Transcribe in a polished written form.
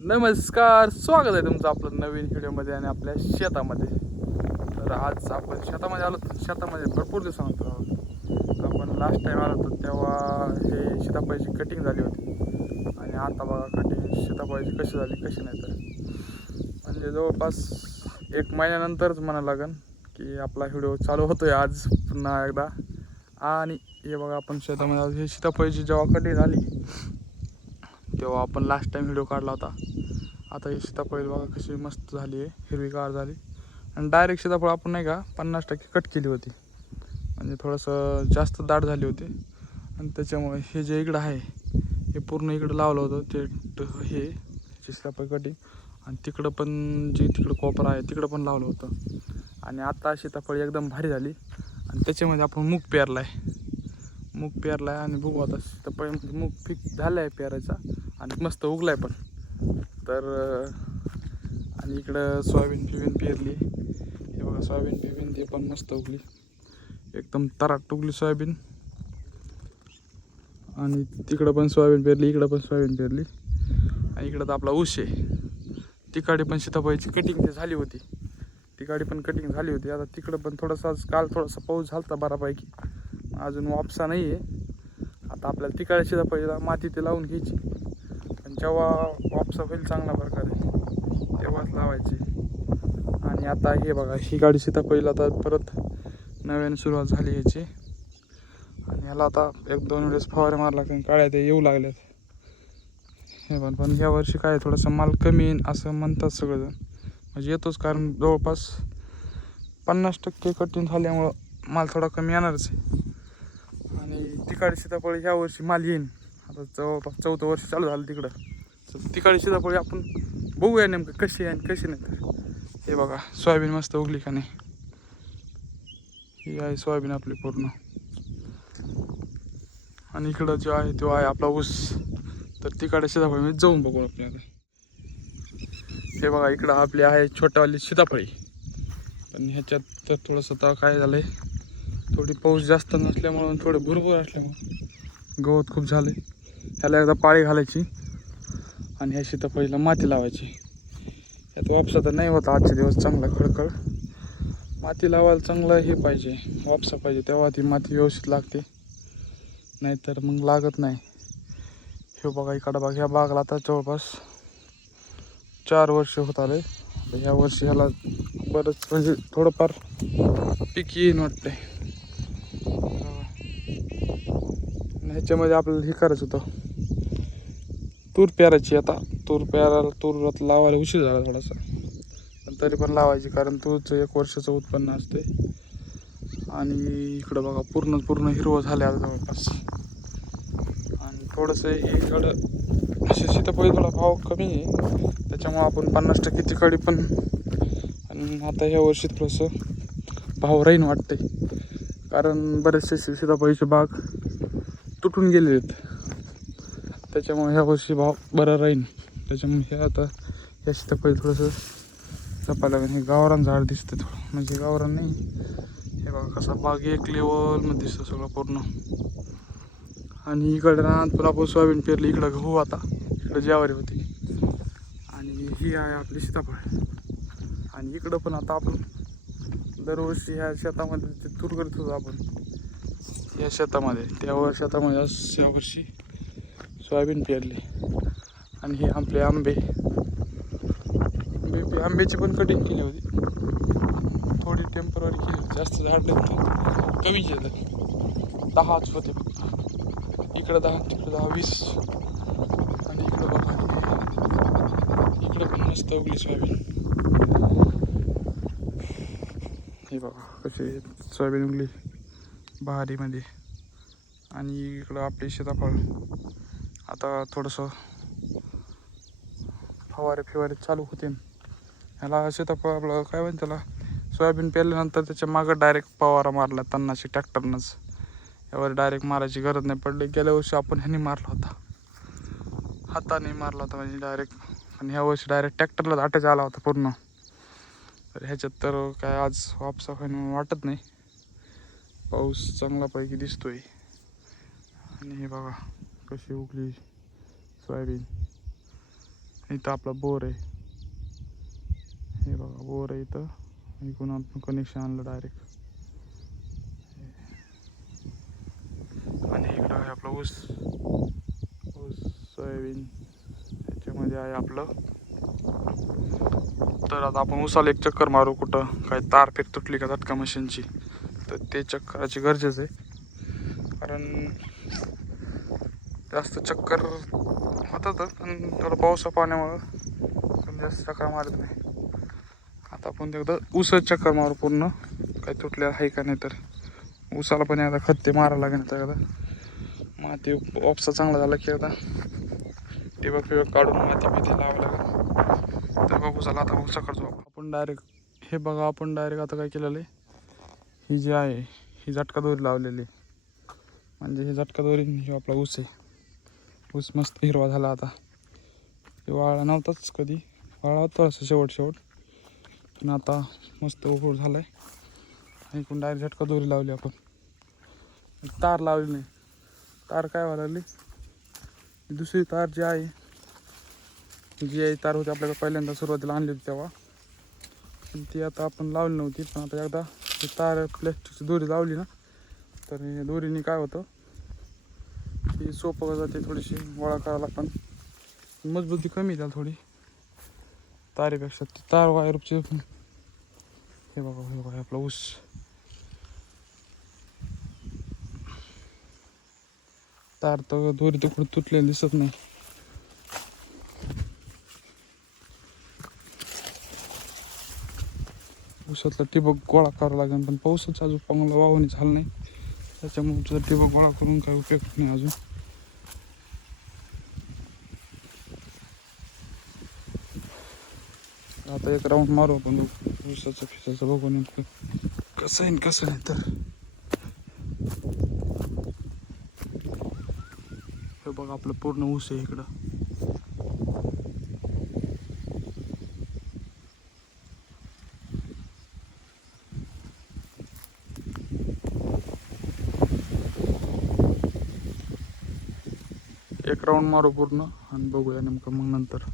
नमस्कार, स्वागत आहे तुमचं आपलं नवीन व्हिडिओमध्ये आणि आपल्या शेतामध्ये. तर आज आपण शेतामध्ये आलो. शेतामध्ये भरपूर दिवसानंतर आलो. आपण लास्ट टाइम आलो होतो तेव्हा हे सीताफळाची कटिंग झाली होती आणि आता बघा कटिंग सीताफळाची कशी झाली कशी नाही. तर म्हणजे जवळपास 1 महिन्यानंतरच म्हणावं लागेल की आपला व्हिडिओ चालू होतोय आज पुन्हा एकदा. आणि हे बघा आपण शेतामध्ये आज हे सीताफळाची जेव्हा कटिंग झाली तेव्हा आपण लास्ट टाइम व्हिडिओ काढला होता. आता ही सीताफळ बघा कशी मस्त झाली आहे, हिरवीगार झाली. आणि डायरेक्ट सीताफळ आपण नाही का 50% कट केली होती, म्हणजे थोडंसं जास्त दाट झाली होती. आणि त्याच्यामुळे हे जे इकडं आहे हे पूर्ण इकडं लावलं होतं ते हे सीताफळ कटिंग. आणि तिकडं पण जे तिकडं कोपरा आहे तिकडं पण लावलं होतं. आणि आता सीताफळ एकदम भारी झाली. आणि त्याच्यामध्ये आपण मूग पेरला आहे. मूग पेरला आहे आणि बघू आता सीताफळ मूग फिक्स झाला आहे पेरायचा आणि मस्त उगला आहे पण. तर आणि इकडं सोयाबीन पेरली. हे बघा सोयाबीन ते पण मस्त उगली, एकदम तराट उगली सोयाबीन. आणि तिकडं पण सोयाबीन पेरली, इकडं पण सोयाबीन पेरली. आणि इकडं तर आपला ऊस आहे. तिकडे पण सीताफळाची कटिंग ते झाली होती, तिकडे पण कटिंग झाली होती. आता तिकडं पण थोडासा काल थोडासा पाऊस झाला बऱ्यापैकी, अजून वापसा नाही आहे. आता आपल्याला तिकडे सीताफळीला माती ते लावून घ्यायची आणि जेव्हा वापसा होईल चांगला प्रकारे तेव्हाच लावायची. आणि आता हे बघा ही गाडी सीताफळीला आता परत नव्याने सुरुवात झाली ह्याची. आणि ह्याला आता 1-2 वेळेस फवारे मारला कारण काळ्या ते येऊ लागल्यात. हे पण ह्या वर्षी काय थोडंसं माल कमी येईन असं म्हणतात सगळेजण, म्हणजे येतोच कारण जवळपास 50% कटिंग झाल्यामुळं माल थोडा कमी येणारच आहे. आणि तिकडे सीताफळ ह्या वर्षी माल येईन. आता जवळपास 4थं वर्ष चालू झालं तिकडं. तर तिकडे सीताफळ आपण बघूया नेमकं कशी आहे आणि कशी नाही. तर हे बघा सोयाबीन मस्त उगली का नाही, ही आहे सोयाबीन आपली पूर्ण. आणि इकडं जो आहे तो आहे आपला ऊस. तर तिकडे सीताफळ मी जाऊन बघू आपल्याला. हे बघा इकडं आपली आहे छोटावाली सीताफळी. पण ह्याच्यात तर थोडंसं आता काय झालं आहे, थोडी पाऊस जास्त नसल्यामुळं थोडं भुरभुर असल्यामुळं गवत खूप झालं आहे. ह्याला एकदा पाळी घालायची आणि ह्या सीताफळीला माती लावायची. यात वापसा तर नाही होता आजचे दिवस चांगला खळखळ. माती लावायला चांगलं हे पाहिजे, वापसा पाहिजे, तेव्हा ती माती व्यवस्थित लागते, नाहीतर मग लागत नाही. हे बघा इकडं बघा ह्या बागला आता जवळपास 4 वर्ष होत आले. ह्या वर्षी ह्याला बरंच म्हणजे थोडंफार पीक येईन वाटतंय. ह्याच्यामध्ये आपल्याला हे करायचं होतं, तूर पेरायची. आता तूर लावायला उशीर झाला थोडासा, पण तरी पण लावायची कारण तूरचं 1 वर्षाचं उत्पन्न असते. आणि इकडं बघा पूर्ण हिरवं झालं आता जवळपास. आणि थोडंसं इकडं असे सीताफळी थोडा भाव कमी आहे, त्याच्यामुळं आपण 50% तिकडे पण. आणि आता ह्या वर्षी थोडंसं भाव राहीन वाटतंय कारण बरेचसे सीताफळीचे बाग तुटून गेलेले आहेत. त्याच्यामुळे ह्या वर्षी भाव बरा राहीन. त्याच्यामुळे हे आता या सीताफळी थोडंसं जपायला लागेल. हे गावरान झाड दिसतं थोडं, म्हणजे गावरान नाही. हे बघा कसा बाग एक लेवलमध्ये दिसतं सगळं पूर्ण. आणि इकडं रानात पण आपण सोयाबीन पेरली, इकडं गहू, आता इकडं ज्वारी होती. आणि ही आहे आपली सीताफळ. आणि इकडं पण आता आपण दरवर्षी ह्या शेतामध्ये तूर करत होतो आपण या शेतामध्ये, त्या शेतामध्ये या वर्षी सोयाबीन पेरली. आणि हे आपले आंब्याची पण कटिंग केली होती, थोडी टेम्पररी केली होती, जास्त झाड नाही, कमीच येतं, 10च होते फक्त. इकडं 10, तिकडं 10, 20. आणि इकडं बघा इकडं पण मस्त उगली सोयाबीन. हे बघा कशी सोयाबीन उगली बहारीमध्ये. आणि इकडं आपली सीताफळ. आता थोडंसं फवारे चालू होते. ह्याला सीताफळ आपलं काय म्हणते त्याला, सोयाबीन पेरल्यानंतर त्याच्या मागं डायरेक्ट फवारा मारला तन्नाशी ट्रॅक्टरनंच. यावर डायरेक्ट मारायची गरज नाही पडली. गेल्या वर्षी आपण ह्याने मारला होता, हाताने मारला होता म्हणजे डायरेक्ट. आणि ह्या वर्षी डायरेक्ट ट्रॅक्टरला अटॅच आला होता पूर्ण. तर ह्याच्यात तर काय आज वापसा होईन वाटत नाही, पाऊस चांगल्यापैकी दिसतोय. आणि हे बघा कशी उगली सोयाबीन. इथं आपला बोर आहे, हे बघा बोर आहे इथं. इकडून आपण कनेक्शन आणलं डायरेक्ट. आणि इकडं आहे आपला ऊस, सोयाबीन याच्यामध्ये आहे आपलं. तर आता आपण ऊसाला एक चक्कर मारू, कुठं काय तार फेक तुटली का झटका मशीनची, तर ते चेक करायची गरजेचं आहे. कारण जास्त चक्कर होतात पण थोडं पावसा पाण्यामुळं कमी जास्त चक्कर मारत नाही. आता आपण एकदा ऊसाचं चक्कर मारू पूर्ण, काय तुटले आहे का नाही. तर ऊसाला पण एकदा खत ते मारावं लागेल. तर एकदा माती वापसा चांगला झाला की एकदा ठिबक काढून माती लावावं लागेल. तर बघू चला आता ऊसाकडं जाऊ आपण डायरेक्ट. हे बघा आपण डायरेक्ट आता काय केलेलं आहे, ही जी आहे ही झटका दोरी लावलेली. म्हणजे ही झटका दोरी ही आपला ऊस आहे. ऊस मस्त हिरवा झाला आता. हे वाळा नव्हताच कधी, वाळा होता असं शेवट पण आता मस्त उघड झाला आहे. इकडून डायरेक्ट झटका दोरी लावली आपण, तार लावली नाही. तार काय व्हायला लागली, दुसरी तार जी आहे तार होती आपल्याकडे पहिल्यांदा सुरुवातीला आणली होती तेव्हा, पण ती आता आपण लावली नव्हती. पण आता एकदा ही तार प्लॅस्टिकची दोरी लावली ना, तर हे दोरीने काय होतं की सोपं जाते, थोडीशी गोळा करायला पण मजबूती कमी त्याला थोडी तारेपेक्षा. ती तार वायरची हे बघा आपला ऊस. तार तर दोरी तिकडून तुटलेली दिसत नाही. ऊसातला ठिबक गोळा करावा लागेल, पण पाऊसच अजून चांगला वावणी झालं नाही, त्याच्यामुळे तुझा ठिबक गोळा करून काय उपयोग नाही अजून. आता एक राऊंड मारू आपण ऊसाचं फिसाचं, बघू नेमकं कसं आहे कसं नाही. तर हे बघा आपलं पूर्ण ऊस आहे इकडं. एक राऊंड मारू पूर्ण आणि बघूया नेमकं मग नंतर.